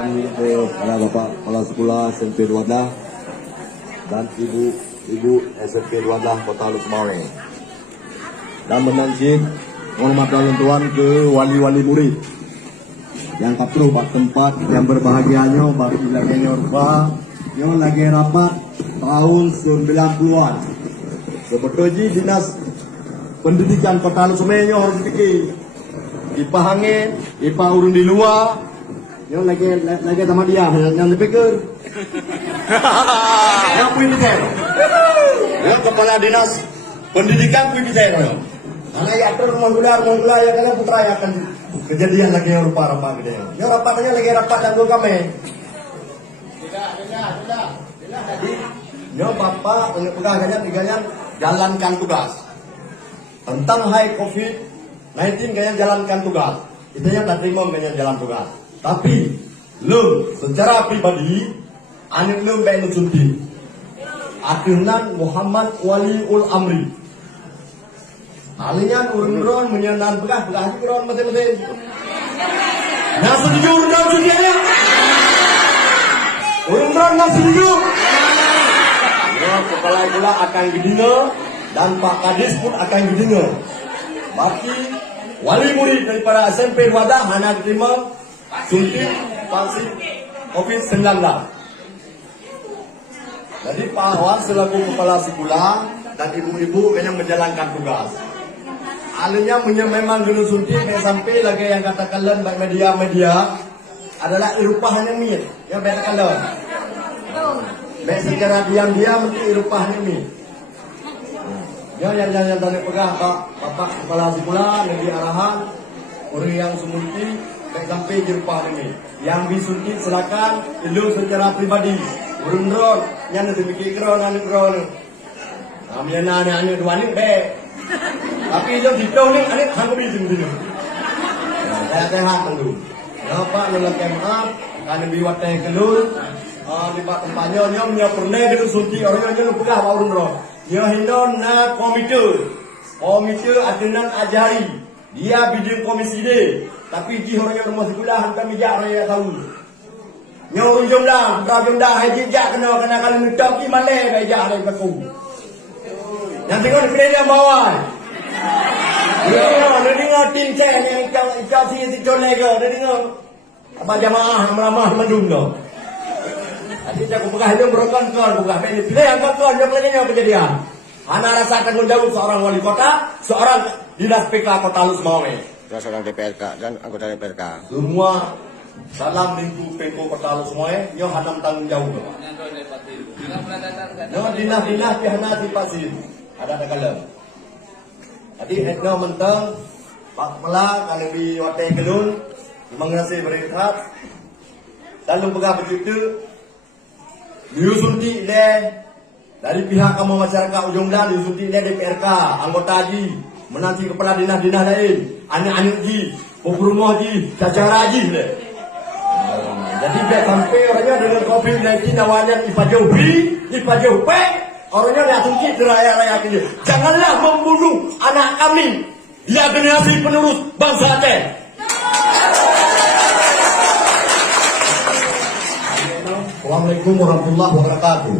Para Bapak Kepala Sekolah SMP Dwadah dan Ibu SMP Dwadah Kota Lusmawe. Dan memanjik hormatan tuan ke wali-wali murid yang kapruh bak tempat yang berbahagianya bagi lagi nyorba yang lagi rapat tahun 90-an. Sebetulnya Dinas Pendidikan Kota Lusmawe harus dipikir dipahami, ipa urun di luar. Yang lagi sama dia, yang dipikir. Yang punya kita. Yang Kepala Dinas Pendidikan punya kita. Karena ya rumah gula ya kalian putra ya akan kejadian lagi yang rupa-rupa gitu. Yang rapatnya lagi rapat dan gue kami. Tidak. Jadi, yo bapak untuk pegawainya tiganya jalankan tugas. Tentang high COVID-19 kayaknya jalankan tugas. Itu yang tak terima kayaknya jalan tugas. Tapi, lu secara pribadi, anak lu baik lu sunti. Akhirnya Muhammad Waliul Amri. Alinya urun-urun menyenang begah haji urun mati-mati. Nah setuju urun-urun suntianya? Urun-urun nah setuju? Ya, kepala gula akan gedinga dan Pak Kadis pun akan gedinga. Bagi wali murid daripada SMP Dwadah hanya diterima suntik vaksin COVID-19. Jadi Pak Wan selaku kepala sekolah dan ibu-ibu yang menjalankan tugas. Alanya memang dulu suntik sampai lagi yang katakan baik media adalah irupahannya mir. Ya baik kalian. Baik secara diam-diam mesti irupahannya mir. Ya yang tanya pegah Bapak kepala sekolah lebih arahan orang yang semunti baik sampai di rumah ini. Yang disuntik silakan itu secara pribadi. Urun-urun yang nanti mikir anu. Kami anu dua ni baik. Tapi itu di tahun ni anu hang beli sini. Saya sehat dulu. Ya Pak lelaki maaf kan biwat teh kelur. Di tempatnya nya pernah itu suntik orang-orang pegah urun-urun. Ya hindon na komite adenan ajari. Dia bidang komisi D. Tapi di orangnya rumah sekolah hantar mijak raya tahu. Nyorong jumlah haji jak kena kalau minta ki male bijak raya baku. Yang tengok di dia bawah. Ya, ada dengar tim saya yang kau si colega, ada dengar. Apa jamaah meramah madum dah. Tadi saya pegah dia berkon-kon pegah ini. Pilih yang kon yang lainnya kejadian. Anak rasa tanggung jawab seorang wali kota, seorang dinas PK Kota Lusmawe. Seorang DPRK dan anggota DPRK. Semua dalam lingkup PK Kota Lusmawe, yo hanam tanggung jawab. No dinas pihana di pasir. Ada kalam. Jadi etno mentang Pak Kepala kalau di Wate Kelun mengasih berehat. Lalu pegah begitu diusunti dari pihak kamu masyarakat Ujung Dan diusunti DPRK, anggota haji, menanti kepala dinas-dinas lain, anak-anak ji, rumah ji, cacara ji. Jadi biar sampai orangnya dengan COVID-19 namanya Ipa Jauhi, orangnya langsung kita raya-raya ini. Janganlah membunuh anak kami, dia generasi penerus bangsa Aceh. Assalamualaikum warahmatullahi wabarakatuh.